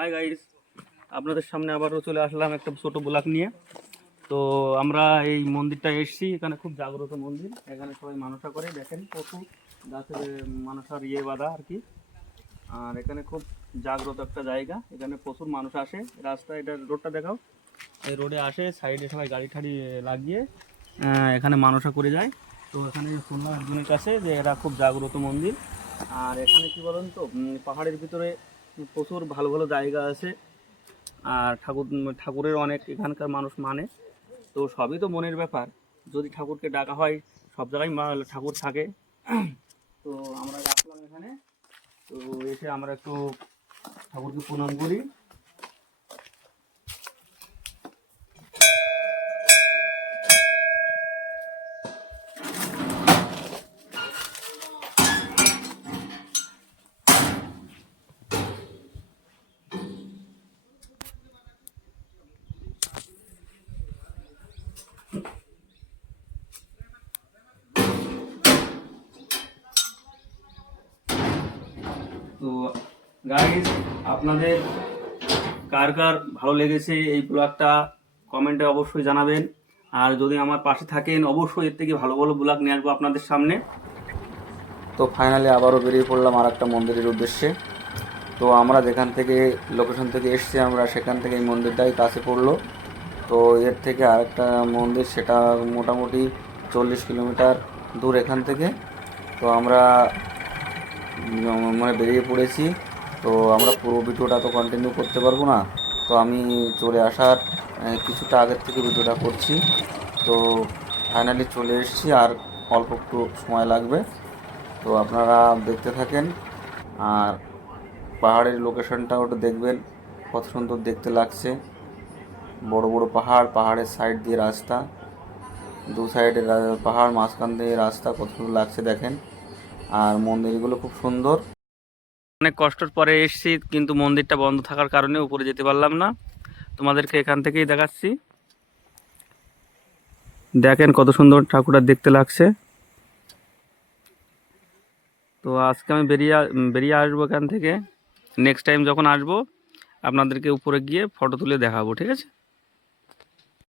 Hi guys, আপনাদের সামনে আবারও চলে আসলাম একটা ছোট ব্লগ নিয়ে। তো আমরা এই মন্দিরটা এসেছি, এখানে খুব জাগ্রত মন্দির। এখানে সবাই মানসা করে, দেখেন প্রচুর গাছের মানসার বাঁধা আর কি। আর এখানে খুব জাগ্রত একটা জায়গা, এখানে প্রচুর মানুষ আসে। রাস্তা, এটা রোডটা দেখাও, এই রোডে আসে, সাইডে সবাই গাড়ি ঠাড়ি লাগিয়ে এখানে মানসা করে যায়। তো এখানে শুনলাম একজনের কাছে যে এটা খুব জাগ্রত মন্দির। আর এখানে কি বলেন তো, পাহাড়ের ভিতরে প্রচুর ভালো ভালো জায়গা আছে। আর ঠাকুরের অনেক এখানকার মানুষ মানে। তো সবই তো মনের ব্যাপার, যদি ঠাকুরকে ডাকা হয় সব জায়গায় ঠাকুর থাকে। তো আমরা আসলাম এখানে, তো এসে আমরা একটু ঠাকুরকে প্রণাম করি। তো গাইস, আপনাদের কার কার ভালো লেগেছে এই ব্লগটা কমেন্টে অবশ্যই জানাবেন। আর যদি আমার পাশে থাকেন, অবশ্যই এর থেকে ভালো ভালো ব্লগ নিয়ে আসবো আপনাদের সামনে। তো ফাইনালি আবারও বেরিয়ে পড়লাম আর একটা মন্দিরের উদ্দেশ্যে। তো আমরা যেখান থেকে লোকেশন থেকে এসেছি, আমরা সেখান থেকে এই মন্দিরটাই কাছে পড়লো। তো এর থেকে আরেকটা মন্দির, সেটা মোটামুটি 40 কিলোমিটার দূর এখান থেকে। তো আমরা মানে বেরিয়ে পড়েছি। তো আমরা পুরো ভিডিওটা তো কন্টিনিউ করতে পারবো না, তো আমি চলে আসার কিছুটা আগের থেকে ভিডিওটা করছি। তো ফাইনালি চলে এসেছি, আর অল্প একটু সময় লাগবে। তো আপনারা দেখতে থাকেন, আর পাহাড়ের লোকেশনটাও একটু দেখবেন, কত সুন্দর দেখতে লাগছে। বড় বড় পাহাড়, পাহাড়ের সাইড দিয়ে রাস্তা, দু সাইডে পাহাড়, মাঝখান দিয়ে রাস্তা, কত সুন্দর লাগছে দেখেন। আর মন্দিরগুলো খুব সুন্দর। অনেক কষ্টর পরে এসেছি, কিন্তু মন্দিরটা বন্ধ থাকার কারণে উপরে যেতে পারলাম না। তোমাদেরকে এখান থেকেই দেখাচ্ছি, দেখেন কত সুন্দর ঠাকুরটা দেখতে লাগছে। তো আজকে আমি বেরিয়ে আসবো এখান থেকে। নেক্সট টাইম যখন আসবো আপনাদেরকে উপরে গিয়ে ফটো তুলে দেখাবো, ঠিক আছে।